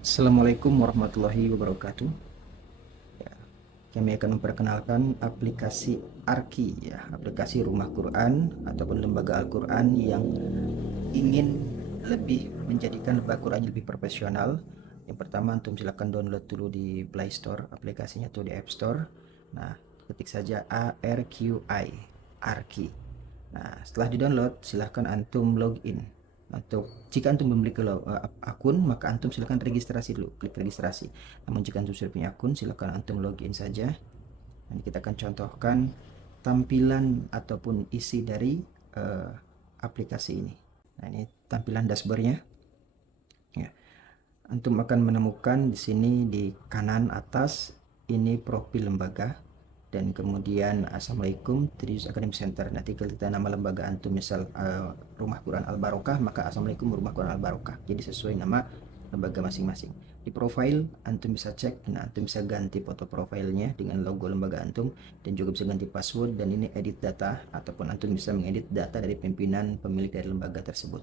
Assalamualaikum warahmatullahi wabarakatuh. Ya, kami akan memperkenalkan aplikasi Arki, ya, aplikasi Rumah Quran ataupun lembaga Al-Quran yang ingin lebih menjadikan lembaga Quran lebih profesional. Yang pertama, antum silakan download dulu di Play Store aplikasinya atau di App Store. Nah, ketik saja ARQI, Arki. Nah, setelah di-download, silahkan antum login. Jika antum memiliki akun, maka antum silahkan registrasi dulu, klik registrasi. Namun jika antum sudah punya akun, silahkan antum login saja. Nanti kita akan contohkan tampilan ataupun isi dari uh, aplikasi ini. Nah, ini tampilan dashboardnya. Ya. Antum akan menemukan di sini di kanan atas ini profil lembaga, dan kemudian Assalamualaikum Trius Academic Center. Nanti kalau kita nama lembaga antum misal Rumah Quran Al Barokah, maka Assalamualaikum Rumah Quran Al Barokah. Jadi sesuai nama lembaga masing-masing. Di profile antum bisa cek, nah antum bisa ganti foto profilnya dengan logo lembaga antum, dan juga bisa ganti password, dan ini edit data ataupun antum bisa mengedit data dari pimpinan pemilik dari lembaga tersebut.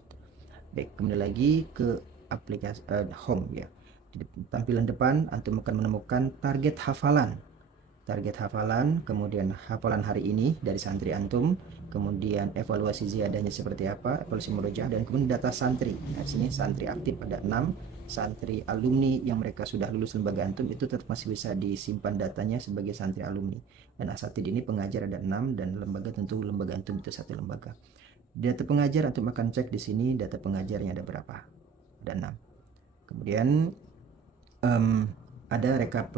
Baik, kemudian lagi ke aplikasi home, ya. Di tampilan depan antum akan menemukan target hafalan. Target hafalan, kemudian hafalan hari ini dari santri antum, kemudian evaluasi ziyadahnya seperti apa, evaluasi murojaah, dan kemudian data santri. Nah, di sini santri aktif ada 6, santri alumni yang mereka sudah lulus lembaga antum itu tetap masih bisa disimpan datanya sebagai santri alumni. Dan asatid ini pengajar ada 6, dan lembaga tentu lembaga antum itu satu lembaga. Data pengajar antum akan cek di sini data pengajarnya ada berapa, ada 6. Kemudian um, ada rekap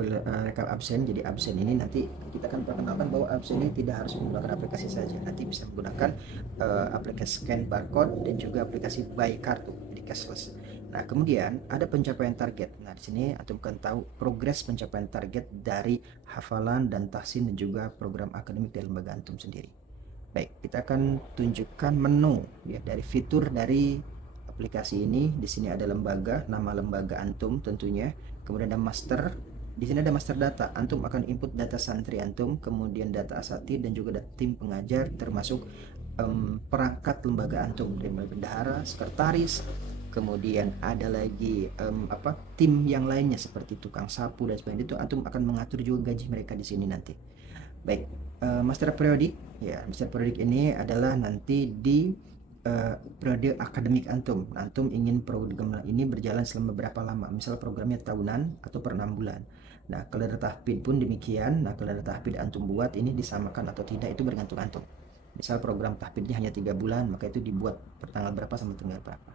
absen. Jadi absen ini nanti kita akan perkenalkan bahwa absen ini tidak harus menggunakan aplikasi saja, nanti bisa menggunakan aplikasi scan barcode dan juga aplikasi buy kartu, jadi cashless. Nah, kemudian ada pencapaian target. Nah, di sini antum akan tahu progres pencapaian target dari hafalan dan tahsin dan juga program akademik dari lembaga antum sendiri. Baik, kita akan tunjukkan menu, ya, dari fitur dari aplikasi ini. Di sini ada lembaga, nama lembaga antum tentunya. Kemudian ada master. Di sini ada master data. Antum akan input data santri antum, kemudian data asatid dan juga data tim pengajar, termasuk perangkat lembaga antum, dari bendahara, sekretaris. Kemudian ada lagi tim yang lainnya seperti tukang sapu dan sebagainya. Itu antum akan mengatur juga gaji mereka di sini nanti. Baik, master periodik, ya, master periodik ini adalah nanti di periode akademik antum. Nah, antum ingin program ini berjalan selama berapa lama? Misal programnya tahunan atau per 6 bulan. Nah, kalender tahfidz pun demikian. Nah, kalender tahfidz antum buat ini disamakan atau tidak itu bergantung antum. Misal program tahfidznya hanya 3 bulan, maka itu dibuat per tanggal berapa sama tanggal berapa.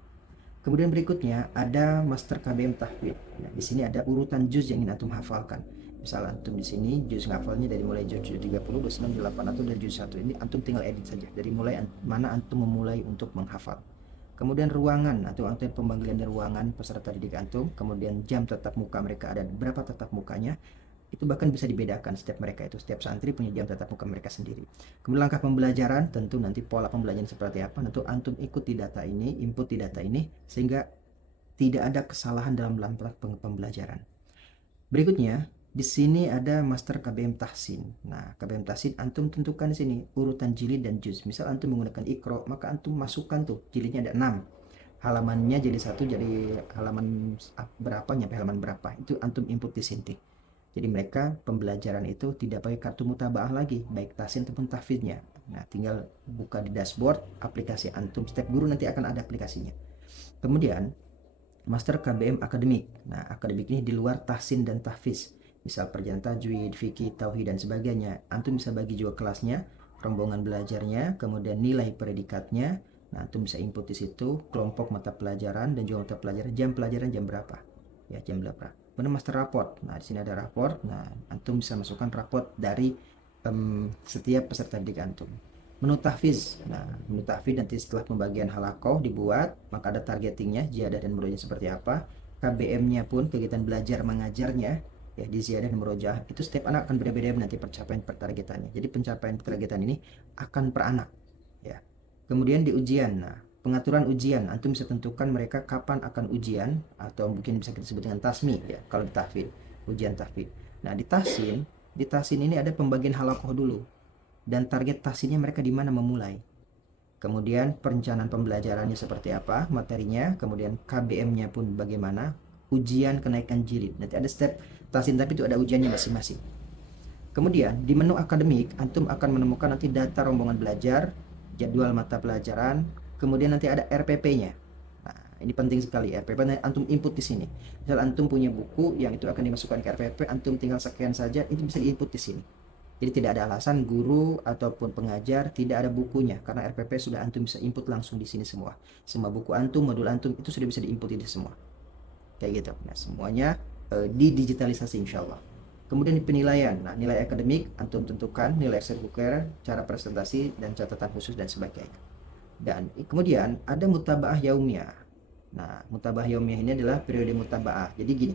Kemudian berikutnya ada master KBM tahfidz. Nah, di sini ada urutan juz yang ingin antum hafalkan. Misal antum di sini juz ngafalnya dari mulai juz 30, 29, 8 atau dari juz 1. Ini antum tinggal edit saja dari mulai mana antum memulai untuk menghafal. Kemudian ruangan, atau antum pemanggilan ruangan peserta didik antum, kemudian jam tatap muka mereka ada berapa tatap mukanya, itu bahkan bisa dibedakan setiap mereka itu, setiap santri punya jam tatap muka mereka sendiri. Kemudian langkah pembelajaran, tentu nanti pola pembelajaran seperti apa, tentu antum ikuti data ini, input di data ini, sehingga tidak ada kesalahan dalam pembelajaran. Berikutnya, di sini ada master KBM Tahsin. Nah, KBM Tahsin antum tentukan di sini urutan jilid dan juz. Misal antum menggunakan Iqra, maka antum masukkan tuh jilidnya ada 6. Halamannya jadi satu, jadi halaman berapa nyampe halaman berapa. Itu antum input di sini. Jadi mereka pembelajaran itu tidak pakai kartu mutabaah lagi, baik tahsin ataupun tahfidznya. Nah, tinggal buka di dashboard aplikasi antum. Setiap guru nanti akan ada aplikasinya. Kemudian master KBM akademik. Nah, akademik ini di luar tahsin dan tahfiz. Misal perjalanan tajwid, fikih, tauhid dan sebagainya. Antum bisa bagi juga kelasnya, rombongan belajarnya, kemudian nilai predikatnya. Nah, antum bisa input di situ kelompok mata pelajaran dan juga mata pelajaran, jam pelajaran jam berapa. Ya, jam berapa. Kemudian master raport. Nah, di sini ada raport. Nah, antum bisa masukkan raport dari setiap peserta didik antum. Menu tahfiz. Nah, menu tahfiz nanti setelah pembagian halakoh dibuat, maka ada targetingnya, ziyadah dan murojaah seperti apa. KBM-nya pun, kegiatan belajar mengajarnya, ya, di ziyadah dan murojaah itu setiap anak akan berbeda-beda nanti pencapaian pertargetannya. Jadi pencapaian pertargetan ini akan per anak, ya. Kemudian di ujian. Nah, pengaturan ujian, antum bisa tentukan mereka kapan akan ujian, atau mungkin bisa kita sebut dengan tasmi, ya, kalau di tahfidz, ujian tahfidz. Nah, di tahsin ini ada pembagian halakoh dulu, dan target tahsinnya mereka di mana memulai. Kemudian perencanaan pembelajarannya seperti apa, materinya, kemudian KBM-nya pun bagaimana, ujian kenaikan jilid. Nanti ada step tahsin, tapi itu ada ujiannya masing-masing. Kemudian di menu akademik antum akan menemukan nanti data rombongan belajar, jadwal mata pelajaran, kemudian nanti ada RPP-nya. Nah, ini penting sekali RPP, nanti antum input di sini. Misal antum punya buku yang itu akan dimasukkan ke RPP, antum tinggal scan saja, itu bisa diinput di sini. Jadi tidak ada alasan guru ataupun pengajar tidak ada bukunya, karena RPP sudah antum bisa input langsung di sini semua. Semua buku antum, modul antum itu sudah bisa diinput di semua. Kayak gitu. Nah, semuanya didigitalisasi insya Allah. Kemudian di penilaian, nah nilai akademik antum tentukan, nilai ekstrakurikuler, cara presentasi dan catatan khusus dan sebagainya. Dan kemudian ada mutabaah yaumiyah. Nah, mutabaah yaumiyah ini adalah periode mutabaah. Jadi gini,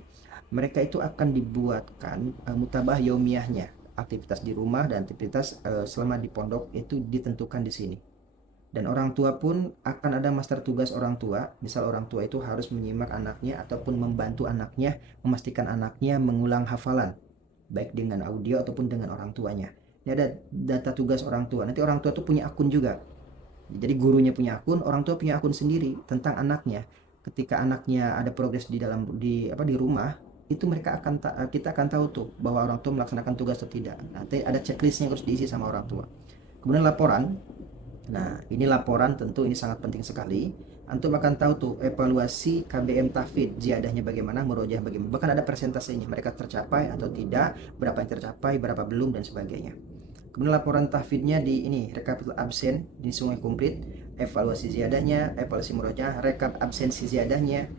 mereka itu akan dibuatkan mutabaah yaumiyahnya, aktivitas di rumah dan aktivitas selama di pondok itu ditentukan di sini. Dan orang tua pun akan ada master tugas orang tua. Misal orang tua itu harus menyimak anaknya ataupun membantu anaknya, memastikan anaknya mengulang hafalan, baik dengan audio ataupun dengan orang tuanya. Ini ada data tugas orang tua. Nanti orang tua tuh punya akun juga. Jadi gurunya punya akun, orang tua punya akun sendiri tentang anaknya. Ketika anaknya ada progres di rumah, itu kita akan tahu tuh bahwa orang tua melaksanakan tugas atau tidak. Nanti ada checklistnya yang harus diisi sama orang tua. Kemudian laporan. Nah, ini laporan tentu ini sangat penting sekali. Antum akan tahu tuh evaluasi KBM tahfidz, ziadahnya bagaimana, murojaah bagaimana. Bahkan ada persentasenya, mereka tercapai atau tidak, berapa yang tercapai, berapa belum dan sebagainya. Kemudian laporan tahfidznya di ini, rekapitulasi absen, ini semua komplit, evaluasi ziadahnya, evaluasi murojaah, rekap absensi ziadahnya.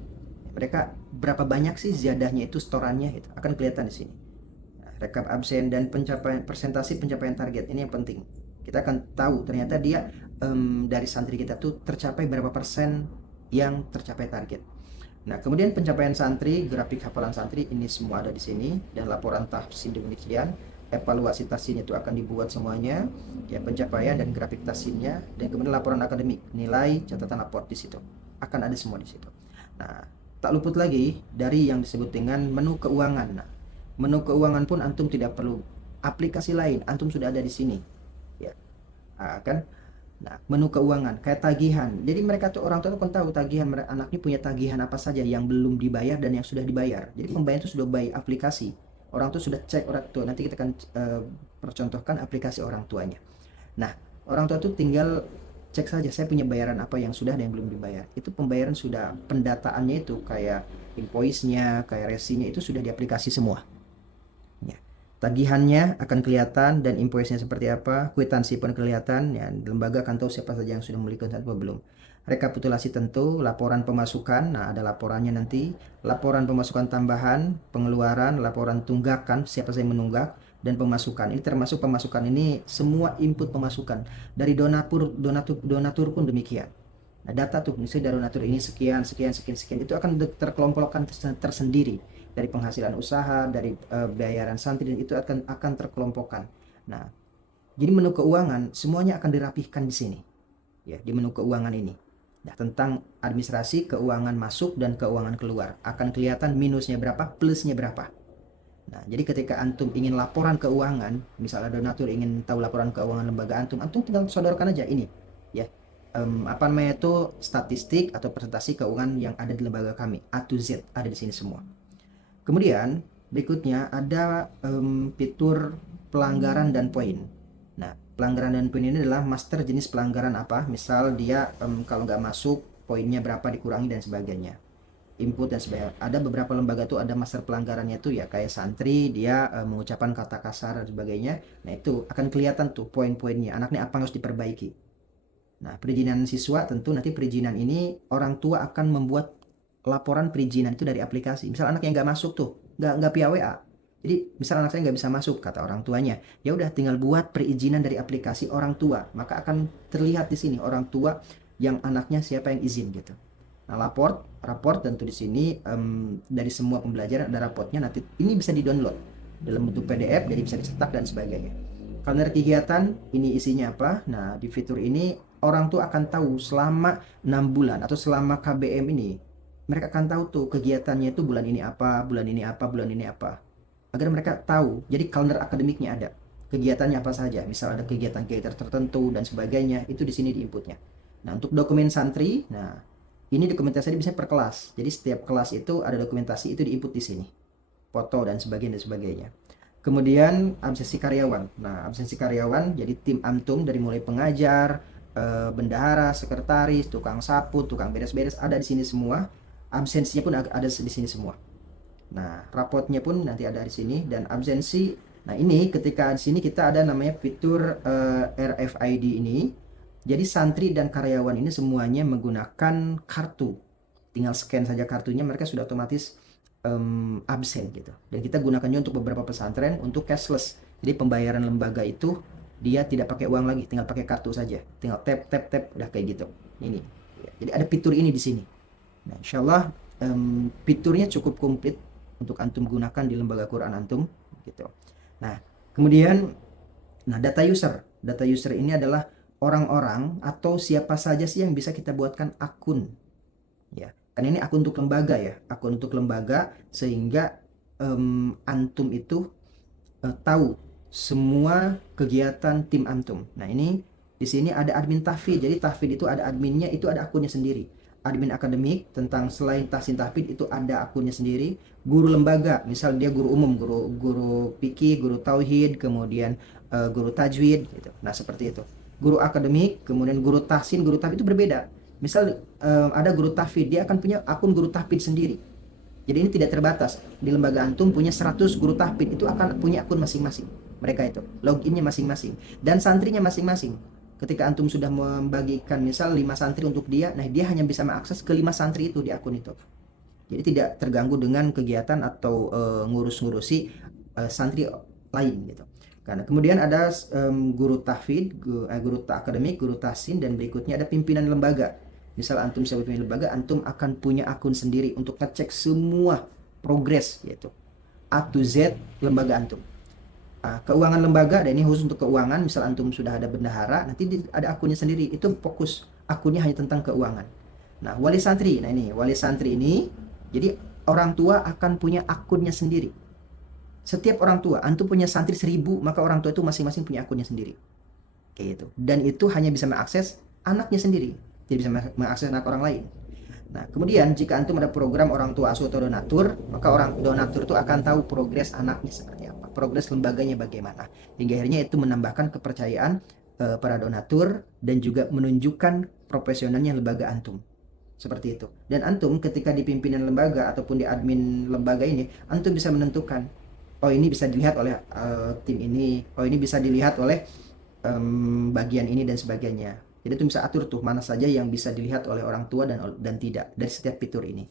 Mereka berapa banyak sih ziadahnya itu storannya itu akan kelihatan di sini. Nah, rekap absen dan pencapaian presentasi pencapaian target ini yang penting. Kita akan tahu ternyata dia dari santri kita tuh tercapai berapa persen yang tercapai target. Nah, kemudian pencapaian santri, grafik hafalan santri, ini semua ada di sini, dan laporan tahsin demikian. Evaluasi tahsin itu akan dibuat semuanya, ya pencapaian dan grafik tahsinnya, dan kemudian laporan akademik, nilai, catatan lapor di situ. Akan ada semua di situ. Nah, tak luput lagi dari yang disebut dengan menu keuangan. Nah, menu keuangan pun antum tidak perlu aplikasi lain, antum sudah ada di sini. Ya. Kan. Nah, menu keuangan kayak tagihan. Jadi mereka tuh orang tua tuh kan tahu tagihan anaknya punya tagihan apa saja yang belum dibayar dan yang sudah dibayar. Jadi pembayaran itu sudah by aplikasi. Orang tua sudah cek orang tua. Nanti kita akan percontohkan aplikasi orang tuanya. Nah, orang tua tuh tinggal cek saja saya punya bayaran apa yang sudah dan yang belum dibayar. Itu pembayaran sudah, pendataannya itu kayak invoice-nya, kayak resinya itu sudah di aplikasi semua. Tagihannya akan kelihatan dan invoice-nya seperti apa, kwitansi pun kelihatan, ya, lembaga akan tahu siapa saja yang sudah memiliki atau belum. Rekapitulasi tentu, laporan pemasukan, nah ada laporannya nanti, laporan pemasukan tambahan, pengeluaran, laporan tunggakan, siapa saja yang menunggak, dan pemasukan. Ini termasuk pemasukan ini semua input pemasukan. Dari donatur pun demikian. Nah, data tuh misalnya dari donatur ini sekian, itu akan terkelompokkan tersendiri dari penghasilan usaha, dari bayaran santri, dan itu akan terkelompokkan. Nah, jadi menu keuangan semuanya akan dirapihkan di sini. Ya, di menu keuangan ini. Nah, tentang administrasi, keuangan masuk dan keuangan keluar. Akan kelihatan minusnya berapa, plusnya berapa. Nah, jadi ketika antum ingin laporan keuangan, misalnya donatur ingin tahu laporan keuangan lembaga antum tinggal sodorkan aja ini. Ya, apa namanya itu statistik atau presentasi keuangan yang ada di lembaga kami, A to Z ada di sini semua. Kemudian berikutnya ada fitur pelanggaran dan poin. Nah, pelanggaran dan poin ini adalah master jenis pelanggaran apa. Misal dia kalau nggak masuk poinnya berapa dikurangi dan sebagainya. Input dan sebagainya. Ada beberapa lembaga tuh ada master pelanggarannya tuh ya kayak santri dia mengucapkan kata kasar dan sebagainya. Nah, itu akan kelihatan tuh poin-poinnya. Anaknya apa yang harus diperbaiki. Nah, perizinan siswa tentu nanti perizinan ini orang tua akan membuat laporan perizinan itu dari aplikasi. Misal anak yang nggak masuk tuh, nggak via WA. Jadi misal anak saya nggak bisa masuk, kata orang tuanya, ya udah tinggal buat perizinan dari aplikasi orang tua, maka akan terlihat di sini orang tua yang anaknya siapa yang izin gitu. Nah, raport tentu di sini dari semua pembelajaran ada raportnya. Nanti ini bisa di-download dalam bentuk PDF, jadi bisa dicetak dan sebagainya. Kalender kegiatan ini isinya apa? Nah, di fitur ini orang tua akan tahu selama 6 bulan atau selama KBM ini mereka akan tahu tuh kegiatannya itu bulan ini apa, bulan ini apa, bulan ini apa. Agar mereka tahu. Jadi kalender akademiknya ada. Kegiatannya apa saja. Misal ada kegiatan-kegiatan tertentu dan sebagainya, itu di sini di inputnya. Nah, untuk dokumen santri, nah Ini dokumentasi bisa per kelas. Jadi setiap kelas itu ada dokumentasi, itu diinput di sini. Foto dan sebagainya. Kemudian absensi karyawan. Nah, absensi karyawan jadi tim antum dari mulai pengajar, bendahara, sekretaris, tukang sapu, tukang beres-beres ada di sini semua. Absensinya pun ada di sini semua. Nah, rapotnya pun nanti ada di sini dan absensi. Nah, ini ketika di sini kita ada namanya fitur RFID ini. Jadi santri dan karyawan ini semuanya menggunakan kartu. Tinggal scan saja kartunya, mereka sudah otomatis absen gitu. Dan kita gunakannya untuk beberapa pesantren untuk cashless. Jadi pembayaran lembaga itu dia tidak pakai uang lagi, tinggal pakai kartu saja. Tinggal tap tap tap udah kayak gitu. Ini. Jadi ada fitur ini di sini. Nah, insyaallah fiturnya cukup komplit untuk antum gunakan di lembaga Quran antum gitu. Nah, kemudian data user. Data user ini adalah orang-orang atau siapa saja sih yang bisa kita buatkan akun. Ya, kan ini akun untuk lembaga ya, akun untuk lembaga sehingga antum itu tahu semua kegiatan tim antum. Nah, ini di sini ada admin tahfidz. Jadi tahfidz itu ada adminnya, itu ada akunnya sendiri. Admin akademik tentang selain tahsin tahfidz itu ada akunnya sendiri. Guru lembaga, misal dia guru umum, guru fikih, guru tauhid, kemudian guru tajwid gitu. Nah, seperti itu. Guru akademik, kemudian guru tahsin, guru tahfidz itu berbeda. Misal ada guru tahfidz, dia akan punya akun guru tahfidz sendiri. Jadi ini tidak terbatas. Di lembaga antum punya 100 guru tahfidz itu akan punya akun masing-masing. Mereka itu loginnya masing-masing dan santrinya masing-masing. Ketika antum sudah membagikan misal 5 santri untuk dia, nah dia hanya bisa mengakses ke 5 santri itu di akun itu. Jadi tidak terganggu dengan kegiatan atau ngurus-ngurusi santri lain gitu. Karena kemudian ada guru tahfidz, guru akademik, guru tahsin, dan berikutnya ada pimpinan lembaga. Misal antum sebagai pimpinan lembaga, antum akan punya akun sendiri untuk ngecek semua progres yaitu A to Z lembaga antum. Keuangan lembaga, dan ini khusus untuk keuangan. Misal antum sudah ada bendahara, nanti ada akunnya sendiri, itu fokus akunnya hanya tentang keuangan. Nah, wali santri, nah ini wali santri ini, jadi orang tua akan punya akunnya sendiri. Setiap orang tua, antum punya santri 1000, maka orang tua itu masing-masing punya akunnya sendiri. Kayak gitu. Dan itu hanya bisa mengakses anaknya sendiri, tidak bisa mengakses anak orang lain. Nah, kemudian jika antum ada program orang tua asuh atau donatur, maka orang donatur itu akan tahu progres anaknya seperti apa, progres lembaganya bagaimana. Hingga akhirnya itu menambahkan kepercayaan para donatur dan juga menunjukkan profesionalnya lembaga antum. Seperti itu. Dan antum ketika di pimpinan lembaga ataupun di admin lembaga ini, antum bisa menentukan, oh ini bisa dilihat oleh tim ini, oh ini bisa dilihat oleh bagian ini dan sebagainya. Jadi itu bisa atur tuh mana saja yang bisa dilihat oleh orang tua dan tidak dari setiap fitur ini.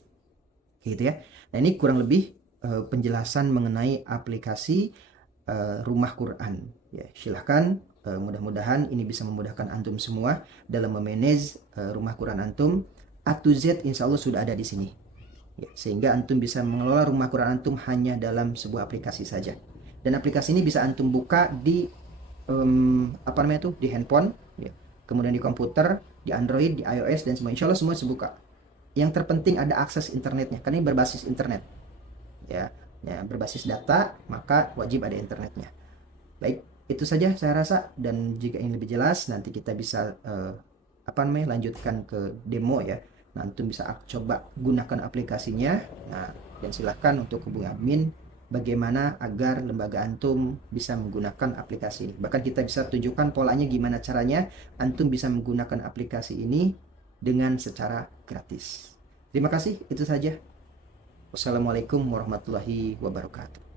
Gitu ya. Nah, ini kurang lebih penjelasan mengenai aplikasi Rumah Quran. Ya, silahkan mudah-mudahan ini bisa memudahkan antum semua dalam memanage Rumah Quran antum. A to Z insya Allah sudah ada di sini. Ya, sehingga antum bisa mengelola Rumah Quran antum hanya dalam sebuah aplikasi saja. Dan aplikasi ini bisa antum buka di di handphone, ya. Kemudian di komputer, di Android, di iOS, dan semua. Insya Allah semua sebuka. Yang terpenting ada akses internetnya, karena ini berbasis internet. Ya, berbasis data, maka wajib ada internetnya. Baik, itu saja saya rasa. Dan jika ingin lebih jelas, nanti kita bisa lanjutkan ke demo ya. Nanti bisa coba gunakan aplikasinya. Nah, dan silahkan untuk hubungi admin bagaimana agar lembaga antum bisa menggunakan aplikasi ini. Bahkan kita bisa tunjukkan polanya gimana caranya antum bisa menggunakan aplikasi ini dengan secara gratis. Terima kasih, itu saja. Wassalamualaikum warahmatullahi wabarakatuh.